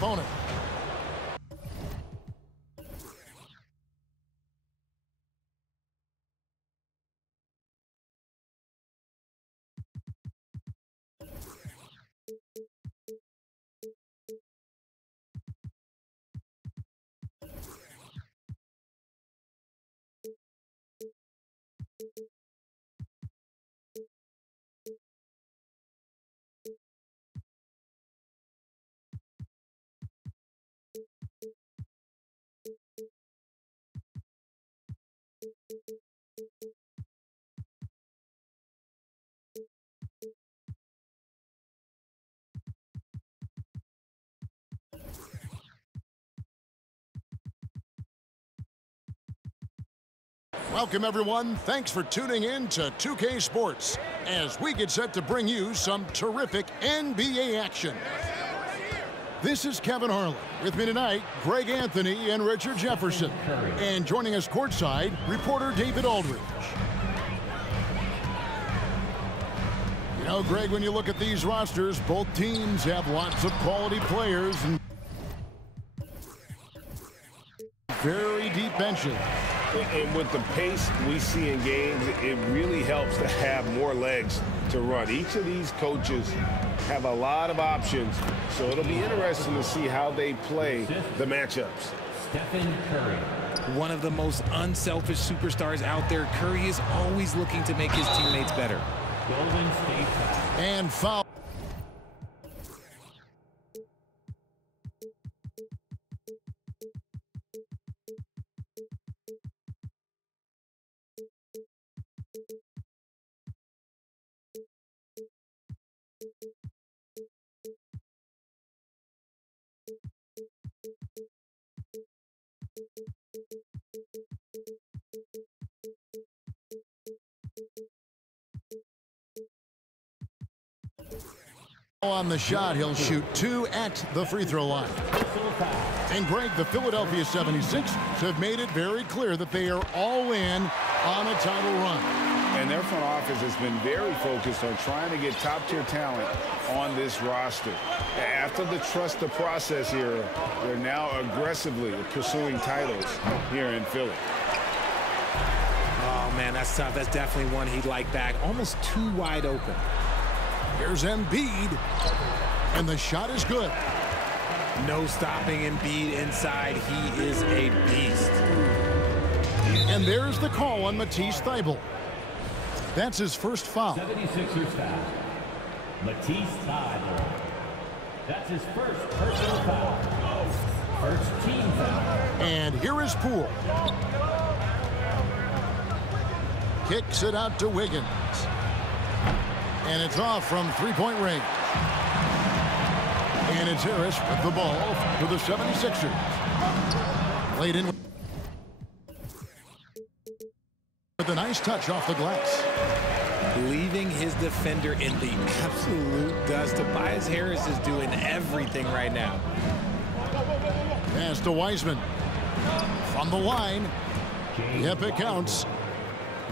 opponent. Welcome, everyone. Thanks for tuning in to 2K Sports as we get set to bring you some terrific NBA action. This is Kevin Harlan. With me tonight, Greg Anthony and Richard Jefferson. And joining us courtside, reporter David Aldridge. You know, Greg, when you look at these rosters, both teams have lots of quality players and very deep benches. And with the pace we see in games, it really helps to have more legs to run. Each of these coaches have a lot of options, so it'll be interesting to see how they play the matchups. Stephen Curry. One of the most unselfish superstars out there, Curry is always looking to make his teammates better. Golden State foul. And foul. On the shot, he'll shoot 2 at the free throw line. And Greg, the Philadelphia 76ers have made it very clear that they are all in on a title run. And their front office has been very focused on trying to get top-tier talent on this roster. After the trust the process here, they're now aggressively pursuing titles here in Philly. Oh, man, that's tough. That's definitely one he'd like back. Almost too wide open. Here's Embiid, and the shot is good. No stopping Embiid inside. He is a beast. And there's the call on Matisse Thybulle. That's his first foul. 76ers foul. Matisse Thybulle. That's his first personal foul. First team foul. And here is Poole. Kicks it out to Wiggins. And it's off from three-point range. And it's Harris with the ball for the 76ers. Played in with a nice touch off the glass. Leaving his defender in the absolute dust. Tobias Harris is doing everything right now. Pass to Wiseman. From the line. Yep, it counts.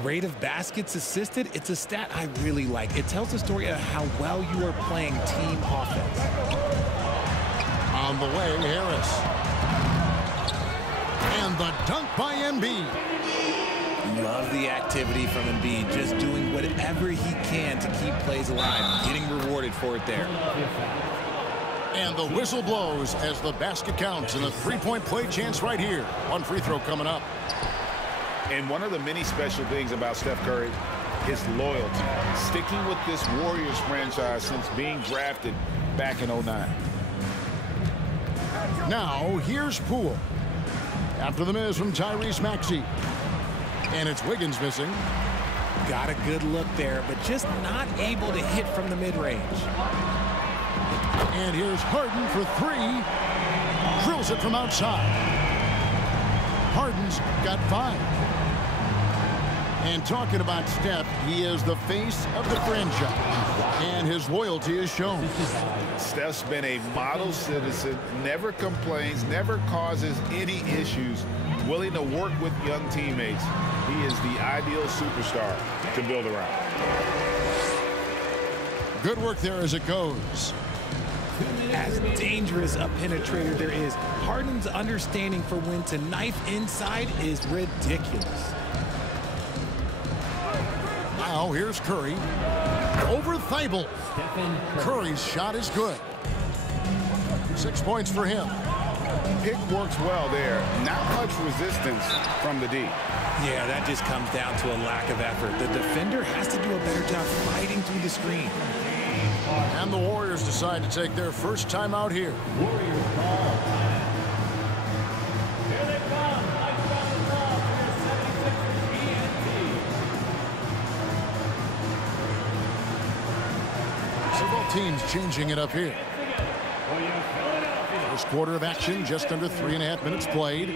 Rate of baskets assisted, it's a stat I really like. It tells the story of how well you are playing team offense. On the way, Harris. And the dunk by Embiid. Love the activity from Embiid, just doing whatever he can to keep plays alive, getting rewarded for it there. And the whistle blows as the basket counts, and a three-point play chance right here. One free throw coming up. And one of the many special things about Steph Curry, his loyalty. Sticking with this Warriors franchise since being drafted back in '09. Now, here's Poole. After the miss from Tyrese Maxey. And it's Wiggins missing. Got a good look there, but just not able to hit from the mid-range. And here's Harden for three. Drills it from outside. Harden's got 5. And talking about Steph, he is the face of the franchise, and his loyalty is shown. Steph's been a model citizen, never complains, never causes any issues, willing to work with young teammates. He is the ideal superstar to build around. Good work there as it goes. As dangerous a penetrator there is, Harden's understanding for when to knife inside is ridiculous. Now here's Curry. Over Thibault. Curry's shot is good. 6 points for him. Pick works well there. Not much resistance from the D. Yeah, that just comes down to a lack of effort. The defender has to do a better job fighting through the screen. And the Warriors decide to take their first time out here. Warriors ball. Here they come. Nice round of applause for your 76ers ENT. So both teams changing it up here. First quarter of action, just under 3.5 minutes played.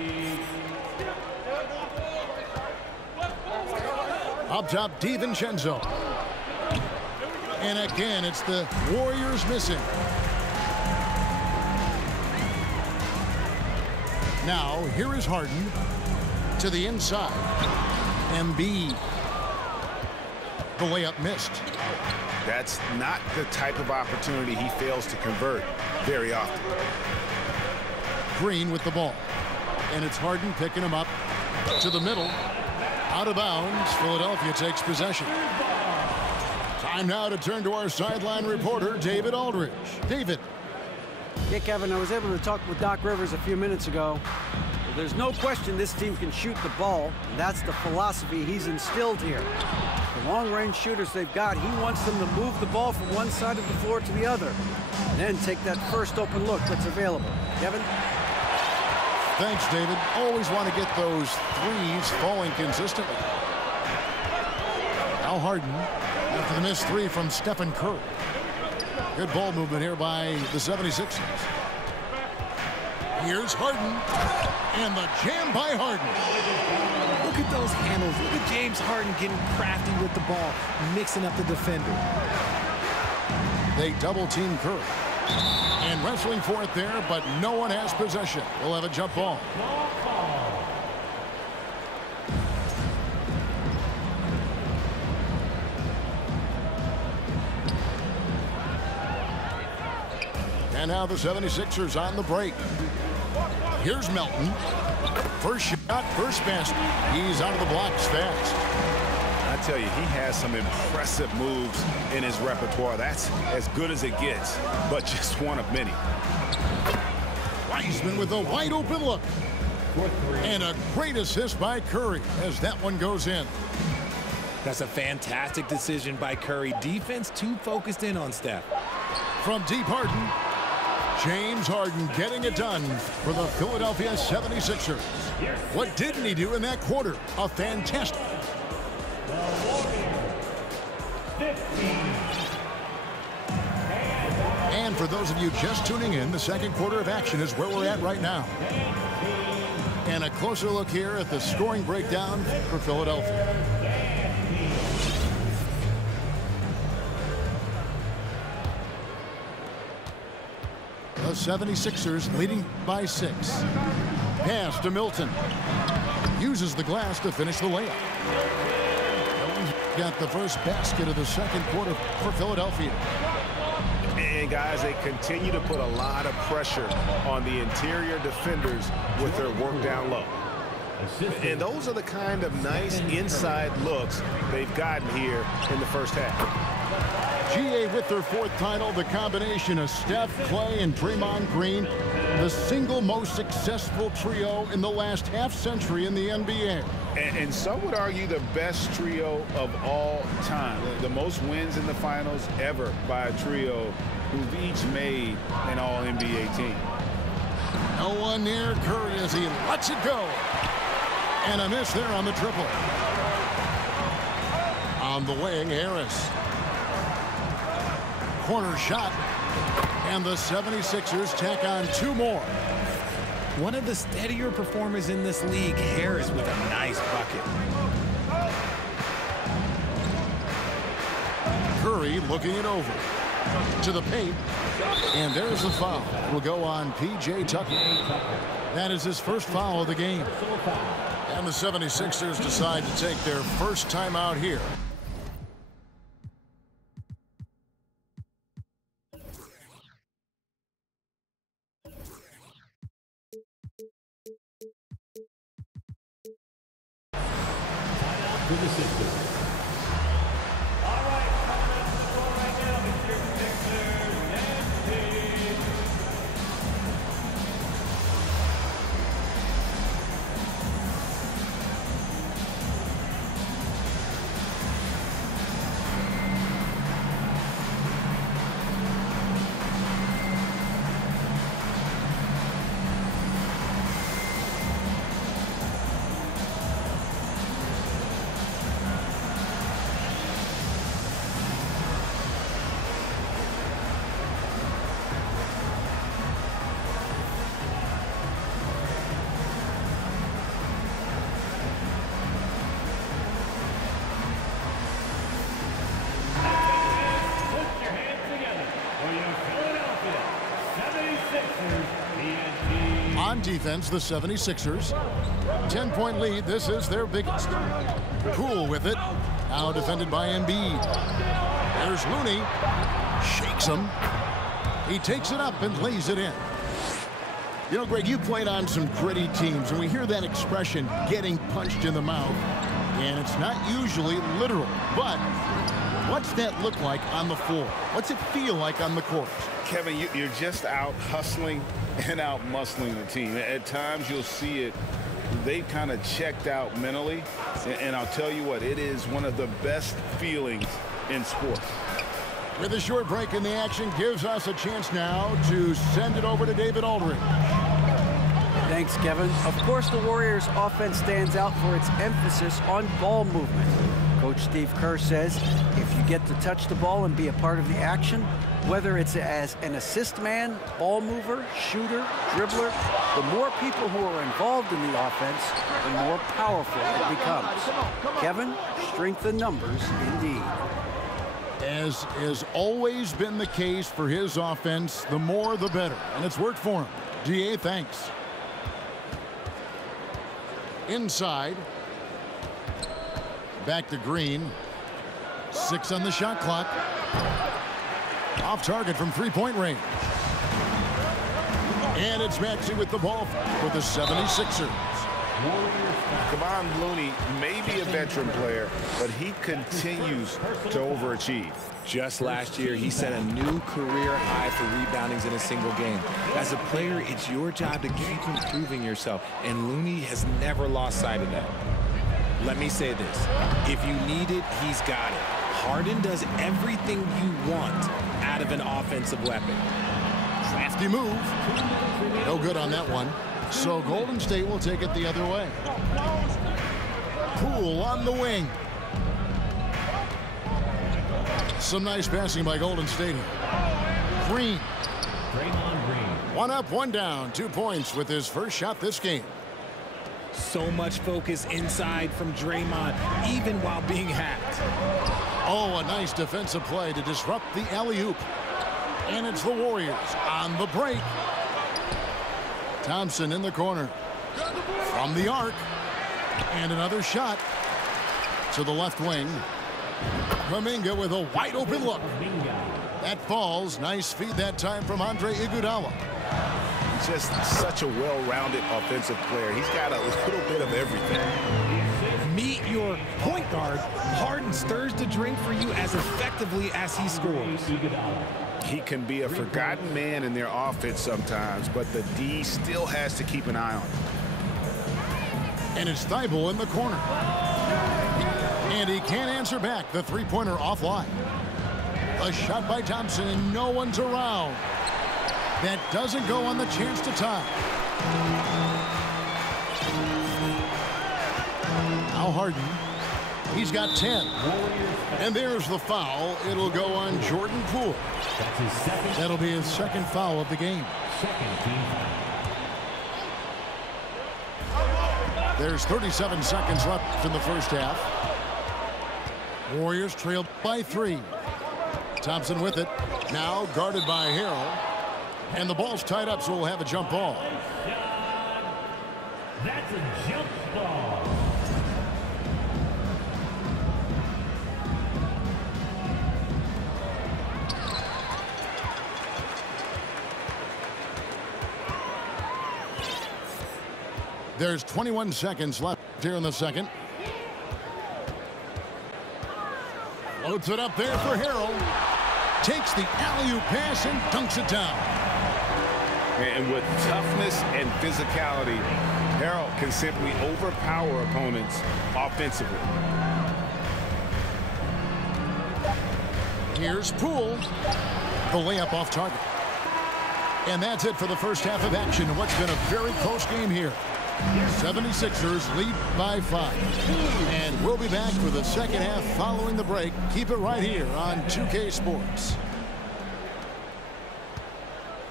Up top, DiVincenzo. And again, it's the Warriors missing. Now, here is Harden to the inside. Embiid. The layup missed. That's not the type of opportunity he fails to convert very often. Green with the ball. And it's Harden picking him up to the middle. Out of bounds. Philadelphia takes possession. Time now to turn to our sideline reporter, David Aldridge. David. Yeah, Kevin, I was able to talk with Doc Rivers a few minutes ago. Well, there's no question this team can shoot the ball. And that's the philosophy he's instilled here. The long-range shooters they've got, he wants them to move the ball from one side of the floor to the other. And then take that first open look that's available. Kevin? Thanks, David. Always want to get those threes falling consistently. Now Harden after the missed three from Stephen Curry. Good ball movement here by the 76ers. Here's Harden. And the jam by Harden. Look at those handles. Look at James Harden getting crafty with the ball, mixing up the defender. They double-team Curry. And wrestling for it there, but no one has possession. We'll have a jump ball. And now the 76ers on the break. Here's Melton. First shot, first basket. He's out of the blocks fast. I tell you, he has some impressive moves in his repertoire. That's as good as it gets, but just one of many. Wiseman with a wide open look. And a great assist by Curry as that one goes in. That's a fantastic decision by Curry. Defense too focused in on Steph. From deep Harden, James Harden getting it done for the Philadelphia 76ers. What didn't he do in that quarter? A fantastic. And for those of you just tuning in, the second quarter of action is where we're at right now. And a closer look here at the scoring breakdown for Philadelphia. The 76ers leading by 6. Pass to Milton. Uses the glass to finish the layup. Got the first basket of the second quarter for Philadelphia. And guys, they continue to put a lot of pressure on the interior defenders with their work down low. And those are the kind of nice inside looks they've gotten here in the first half. GA with their 4th title, the combination of Steph, Clay, and Draymond Green, the single most successful trio in the last half-century in the NBA. And some would argue the best trio of all time. The most wins in the finals ever by a trio who've each made an all-NBA team. No one near Curry as he lets it go. And a miss there on the triple. On the wing, Harris. Corner shot. And the 76ers tack on 2 more. One of the steadier performers in this league, Harris, with a nice bucket. Curry looking it over. To the paint. And there's the foul. Will go on P.J. Tucker. That is his first foul of the game. And the 76ers decide to take their first time out here. to the Sixers. All right, coming up to the floor right now, Mr. Sixers, Embiid. On defense, the 76ers. 10-point lead. This is their biggest. Poole with it. Now defended by Embiid. There's Looney. Shakes him. He takes it up and lays it in. You know, Greg, you played on some gritty teams, and we hear that expression, getting punched in the mouth. And it's not usually literal. But what's that look like on the floor? What's it feel like on the court? Kevin, you're just out hustling and out muscling the team. At times you'll see it, they've kind of checked out mentally, and I'll tell you what, it is one of the best feelings in sports. With a short break in the action, gives us a chance now to send it over to David Aldridge. Thanks, Kevin. Of course, the Warriors' offense stands out for its emphasis on ball movement. Coach Steve Kerr says if you get to touch the ball and be a part of the action, whether it's as an assist man, ball mover, shooter, dribbler, the more people who are involved in the offense, the more powerful it becomes. Kevin, strength in numbers indeed. As has always been the case for his offense, the more the better. And it's worked for him. DA, thanks. Inside. Back to Green. 6 on the shot clock. Off target from three-point range. And it's Maxey with the ball for the 76ers. Kevon Looney may be a veteran player, but he continues to overachieve. Just last year, he set a new career high for reboundings in a single game. As a player, it's your job to keep improving yourself, and Looney has never lost sight of that. Let me say this. If you need it, he's got it. Harden does everything you want out of an offensive weapon. Crafty move. No good on that one. So Golden State will take it the other way. Poole on the wing. Some nice passing by Golden State. Green. Draymond Green. 1 up, 1 down. 2 points with his first shot this game. So much focus inside from Draymond, even while being hacked. Oh, a nice defensive play to disrupt the alley-oop. And it's the Warriors on the break. Thompson in the corner. From the arc. And another shot to the left wing. Kuminga with a wide open look. That falls. Nice feed that time from Andre Iguodala. Just such a well-rounded offensive player. He's got a little bit of everything. Meet your point guard. Harden stirs the drink for you as effectively as he scores. He can be a forgotten man in their offense sometimes, but the D still has to keep an eye on him. And it's Thibault in the corner. And he can't answer back. The three-pointer offline. A shot by Thompson, and no one's around. That doesn't go on the chance to tie. Now Harden. He's got 10. And there's the foul. It'll go on Jordan Poole. That's his second. That'll be his second foul of the game. Second team foul. There's 37 seconds left in the first half. Warriors trailed by 3. Thompson with it. Now guarded by Harrell. And the ball's tied up, so we'll have a jump ball. That's a jump ball. There's 21 seconds left here in the second. Loads it up there for Harrell. Takes the alley-oop pass and dunks it down. And with toughness and physicality, Harrell can simply overpower opponents offensively. Here's Poole. The layup off target. And that's it for the first half of action in what's been a very close game here. 76ers lead by 5. And we'll be back for the second half following the break. Keep it right here on 2K Sports.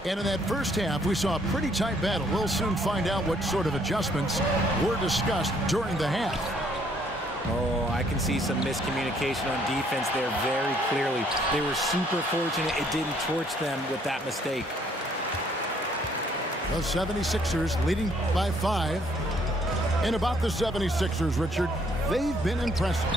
And in that first half, we saw a pretty tight battle. We'll soon find out what sort of adjustments were discussed during the half. Oh, I can see some miscommunication on defense there very clearly. They were super fortunate it didn't torch them with that mistake. The 76ers leading by 5. And about the 76ers, Richard, they've been impressive.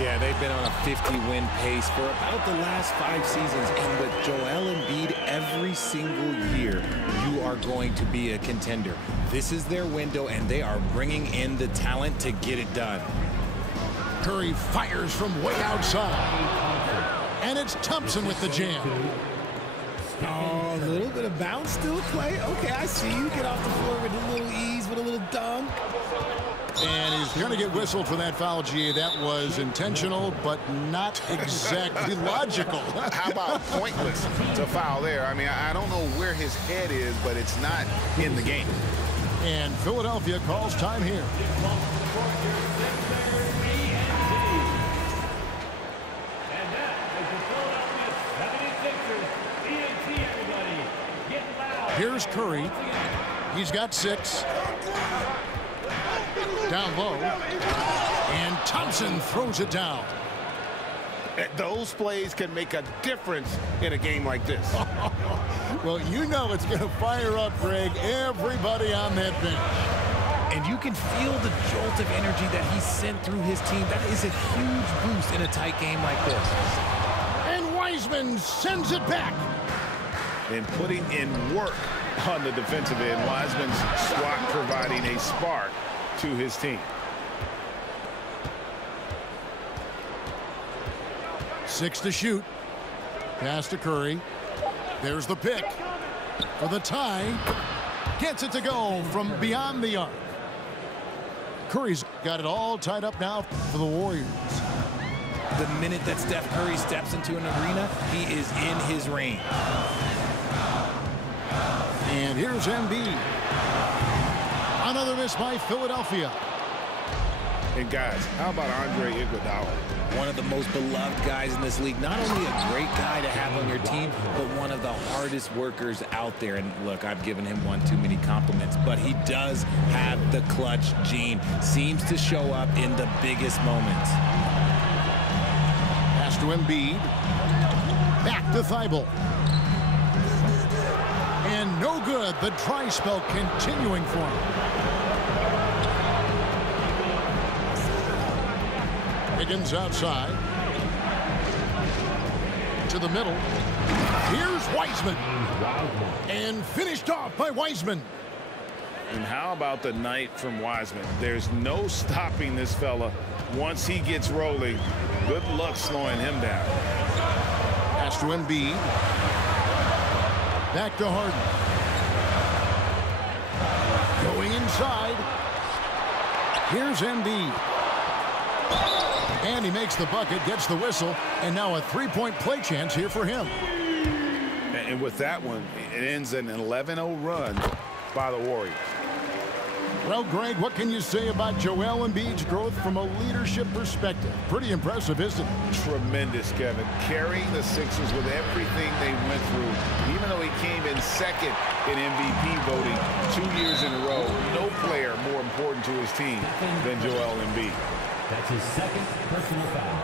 Yeah, they've been on a 50-win pace for about the last 5 seasons. And with Joel Embiid every single year, you are going to be a contender. This is their window, and they are bringing in the talent to get it done. Curry fires from way outside. And it's Thompson with the jam. Oh, a little bit of bounce still, Clay. Okay, I see you. Get off the floor with a little ease, with a little dunk. And he's going to get whistled for that foul, G. That was intentional, but not exactly logical. How about pointless to foul there? I mean, I don't know where his head is, but it's not in the game. And Philadelphia calls time here. Here's Curry. He's got 6. Down low. And Thompson throws it down. Those plays can make a difference in a game like this. Well, you know it's going to fire up, Greg, everybody on that bench. And you can feel the jolt of energy that he sent through his team. That is a huge boost in a tight game like this. And Wiseman sends it back. And putting in work on the defensive end. Wiseman's swat providing a spark to his team. 6 to shoot. Pass to Curry. There's the pick for the tie. Gets it to go from beyond the arc. Curry's got it all tied up now for the Warriors. The minute that Steph Curry steps into an arena, he is in his reign. And here's Embiid. Another miss by Philadelphia. And guys, how about Andre Iguodala? One of the most beloved guys in this league. Not only a great guy to have on your team, but one of the hardest workers out there. And look, I've given him one too many compliments, but he does have the clutch gene. Seems to show up in the biggest moments. Pass to Embiid. Back to Thibault. And no good. The dry spell continuing for him. Higgins outside. To the middle. Here's Wiseman. And finished off by Wiseman. And how about the night from Wiseman? There's no stopping this fella once he gets rolling. Good luck slowing him down. Pass to Embiid. Back to Harden. Going inside. Here's Embiid. And he makes the bucket, gets the whistle, and now a three-point play chance here for him. And with that one, it ends an 11-0 run by the Warriors. Well, Greg, what can you say about Joel Embiid's growth from a leadership perspective? Pretty impressive, isn't it? Tremendous, Kevin. Carrying the Sixers with everything they went through. Even though he came in second in MVP voting 2 years in a row, no player more important to his team than Joel Embiid. That's his second personal foul.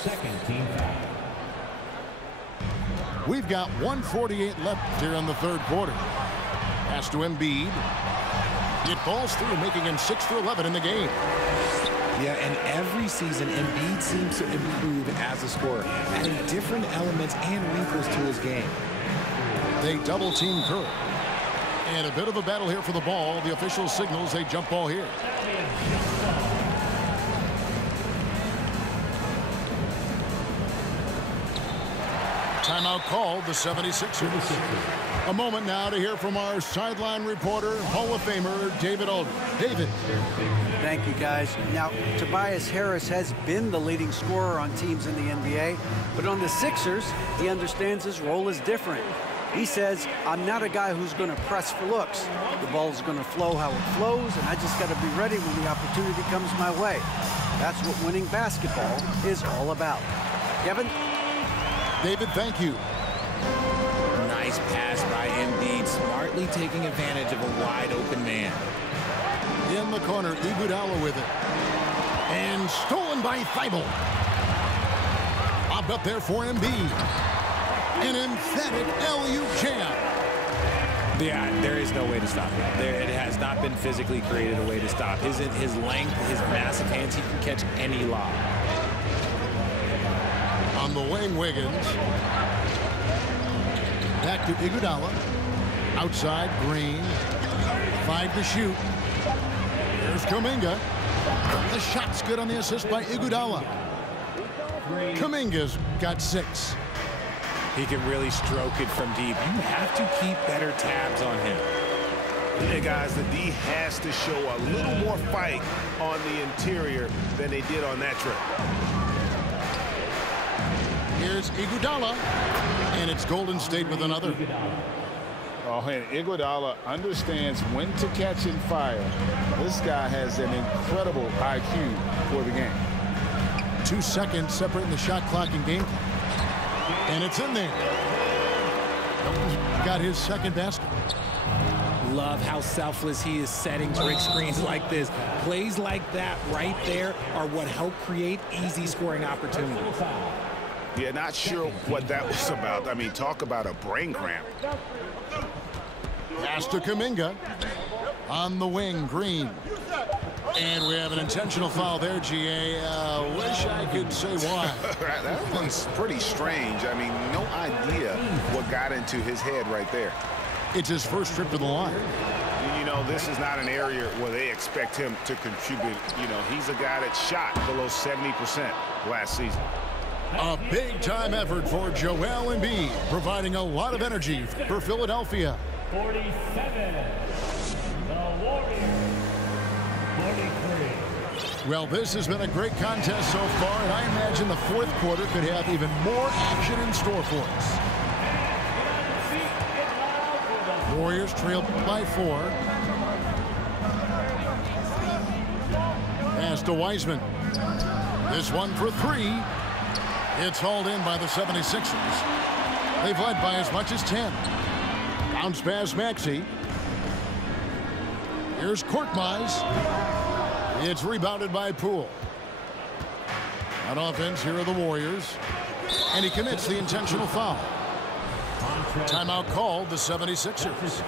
Second team foul. We've got 1:48 left here in the third quarter. Pass to Embiid. It falls through, making him 6 for 11 in the game. Yeah, and every season, Embiid seems to improve as a scorer, adding different elements and wrinkles to his game. They double-team Curry. And a bit of a battle here for the ball. The official signals a jump ball here. Timeout called the 76ers. A moment now to hear from our sideline reporter, Hall of Famer David Aldridge. David. Thank you, guys. Now, Tobias Harris has been the leading scorer on teams in the NBA, but on the Sixers, he understands his role is different. He says, I'm not a guy who's going to press for looks. The ball's going to flow how it flows, and I just got to be ready when the opportunity comes my way. That's what winning basketball is all about. Kevin? David, thank you. Nice pass by Embiid, smartly taking advantage of a wide-open man. In the corner, Iguodala with it. And stolen by Thibault. Lobbed up there for Embiid. An emphatic alley-oop jam. Yeah, there is no way to stop him. It has not been physically created a way to stop. His length, his massive hands, he can catch any lob. On the wing, Wiggins. Back to Iguodala. Outside, Green. 5 to shoot. Here's Kuminga. The shot's good on the assist by Iguodala. Kuminga's got 6. He can really stroke it from deep. You have to keep better tabs on him. Yeah, guys, the D has to show a little more fight on the interior than they did on that trip. Here's Iguodala, and it's Golden State with another. Oh, and Iguodala understands when to catch and fire. This guy has an incredible IQ for the game. 2 seconds separating the shot clock and game clock. And it's in there. Got his second basket. Love how selfless he is setting trick screens like this. Plays like that right there are what help create easy scoring opportunities. Yeah, not sure what that was about. I mean, talk about a brain cramp. Pass to Kuminga. On the wing, Green. And we have an intentional foul there, GA. Wish I could say why. That one's pretty strange. I mean, no idea what got into his head right there. It's his first trip to the line. You know, this is not an area where they expect him to contribute. You know, he's a guy that shot below 70% last season. A big-time effort for Joel Embiid, providing a lot of energy for Philadelphia. 47. The Warriors. 43. Well, this has been a great contest so far, and I imagine the fourth quarter could have even more action in store for us. Warriors trail by 4. Pass to Wiseman. This one for 3. It's hauled in by the 76ers. They've led by as much as 10. Bounce pass Maxey. Here's Korkmaz. It's rebounded by Poole. On offense, here are the Warriors. And he commits the intentional foul. Timeout called the 76ers.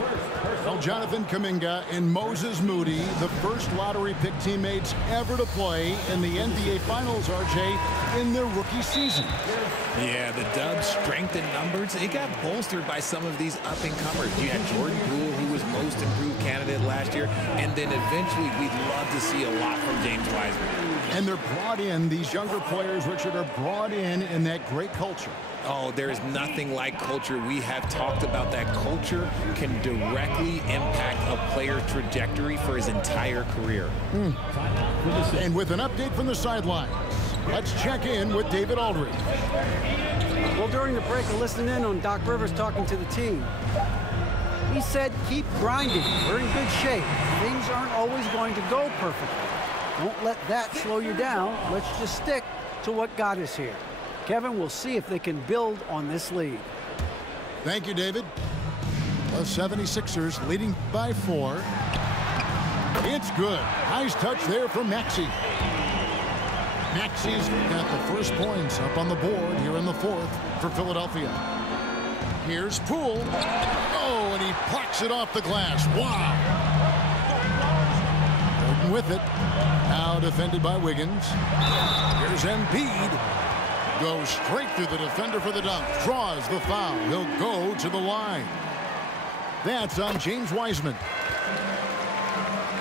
Well, Jonathan Kuminga and Moses Moody, the first lottery pick teammates ever to play in the NBA Finals, RJ, in their rookie season. Yeah, the Dubs' strength in numbers, it got bolstered by some of these up-and-comers. You had Jordan Poole, who was most improved candidate last year, and then eventually we'd love to see a lot from James Wiseman. And they're brought in, these younger players, Richard, are brought in that great culture. Oh, there is nothing like culture. We have talked about that culture can directly impact a player's trajectory for his entire career. And with an update from the sidelines, let's check in with David Aldridge. Well, during the break, I listened in on Doc Rivers talking to the team. He said, keep grinding. We're in good shape. Things aren't always going to go perfectly. Don't let that slow you down. Let's just stick to what got us here. Kevin, we'll see if they can build on this lead. Thank you, David. The 76ers leading by 4. It's good. Nice touch there from Maxey. Maxey's got the first points up on the board here in the 4th for Philadelphia. Here's Poole. Oh, and he plucks it off the glass. Wow. Gordon with it. Now defended by Wiggins. Here's Embiid. Goes straight through the defender for the dunk. Draws the foul. He'll go to the line. That's on James Wiseman.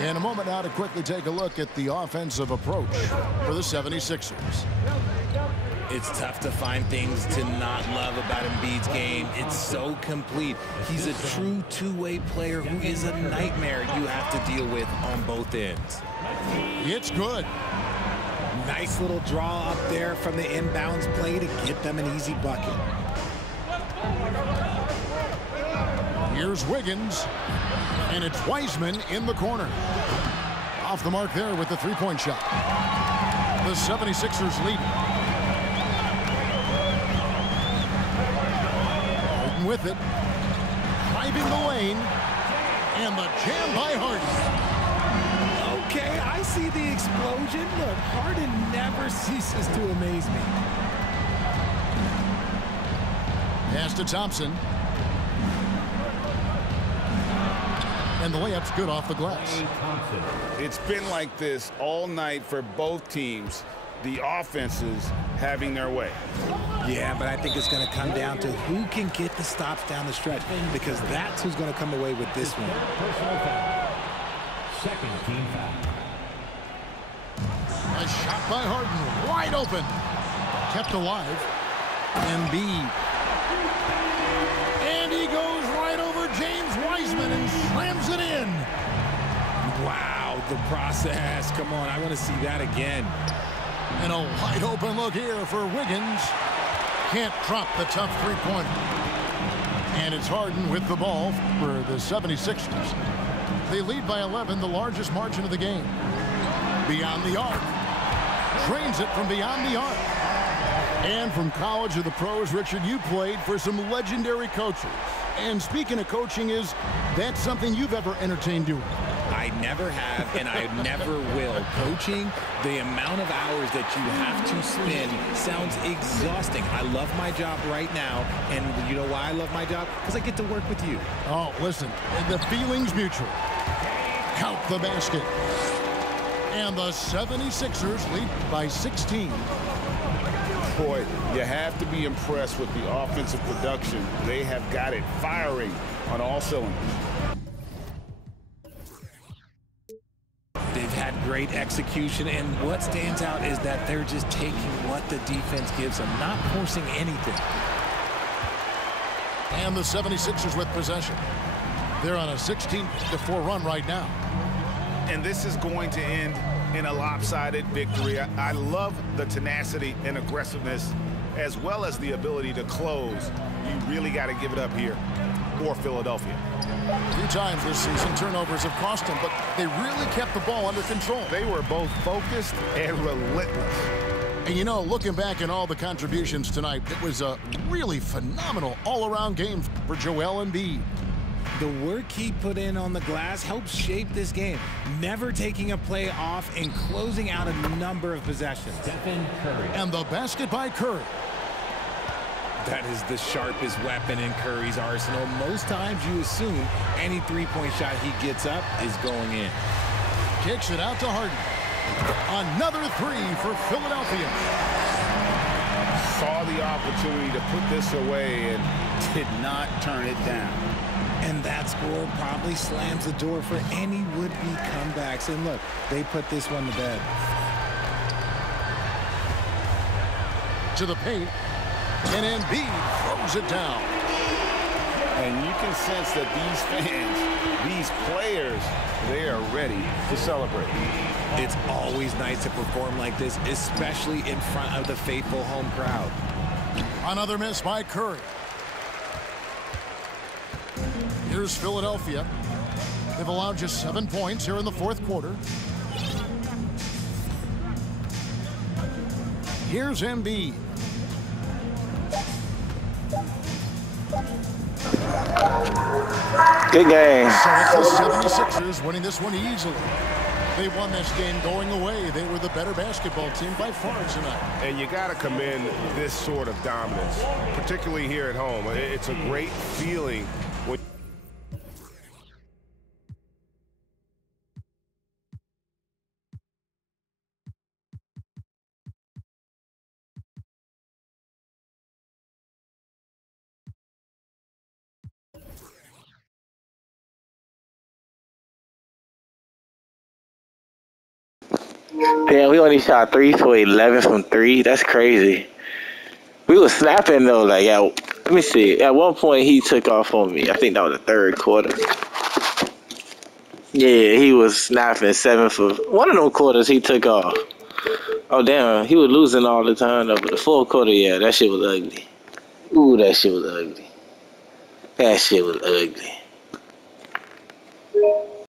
In a moment now to quickly take a look at the offensive approach for the 76ers. It's tough to find things to not love about Embiid's game. It's so complete. He's a true two-way player who is a nightmare you have to deal with on both ends. It's good. Nice little draw up there from the inbounds play to get them an easy bucket. Here's Wiggins, and it's Wiseman in the corner. Off the mark there with the three-point shot. The 76ers lead. Harden with it. Driving the lane. And the jam by Harden. Okay, I see the explosion. Look, Harden never ceases to amaze me. Pass to Thompson. And the layup's good off the glass. It's been like this all night for both teams. The offenses having their way. Yeah, but I think it's going to come down to who can get the stops down the stretch, because that's who's going to come away with this one. Personal foul. Second team foul. A shot by Harden, wide open. Kept alive. Embiid. And he goes right over James Wiseman and slams it in. Wow, the process. Come on, I want to see that again. And a wide open look here for Wiggins. Can't drop the tough three-pointer. And it's Harden with the ball for the 76ers. They lead by 11, the largest margin of the game. Beyond the arc. Drains it from beyond the arc. And from college or the pros, Richard, you played for some legendary coaches. And speaking of coaching, that's something you've ever entertained doing? I never have, and I never will. Coaching, the amount of hours that you have to spend sounds exhausting. I love my job right now, and you know why I love my job? Because I get to work with you. Oh, listen, the feeling's mutual. Count the basket. And the 76ers lead by 16. Boy, you have to be impressed with the offensive production. They have got it firing on all cylinders. They've had great execution, and what stands out is that they're just taking what the defense gives them, not forcing anything. And the 76ers with possession. They're on a 16-4 run right now. And this is going to end in a lopsided victory. I love the tenacity and aggressiveness, as well as the ability to close. You really got to give it up here for Philadelphia. 3 times this season, turnovers have cost them, but they really kept the ball under control. They were both focused and relentless. And you know, looking back at all the contributions tonight, it was a really phenomenal all-around game for Joel Embiid. The work he put in on the glass helps shape this game, never taking a play off and closing out a number of possessions. Stephen Curry. And the basket by Curry. That is the sharpest weapon in Curry's arsenal. Most times you assume any three-point shot he gets up is going in. Kicks it out to Harden. Another 3 for Philadelphia. Saw the opportunity to put this away and did not turn it down. And that score probably slams the door for any would-be comebacks. And look, they put this one to bed. To the paint. And Embiid throws it down. And you can sense that these fans, these players, they are ready to celebrate. It's always nice to perform like this, especially in front of the faithful home crowd. Another miss by Curry. Here's Philadelphia. They've allowed just 7 points here in the fourth quarter. Here's Embiid. Good game. So it's the 76ers winning this one easily. They won this game going away. They were the better basketball team by far tonight. And you got to commend this sort of dominance, particularly here at home. It's a great feeling when Damn, we only shot 3 for 11 from 3. That's crazy. We was snapping though, like, yeah. Let me see. At one point, he took off on me. I think that was the third quarter. Yeah, he was snapping 7 for one of those quarters. He took off. Oh damn, he was losing all the time though. But the fourth quarter, yeah, that shit was ugly. Ooh, that shit was ugly. That shit was ugly.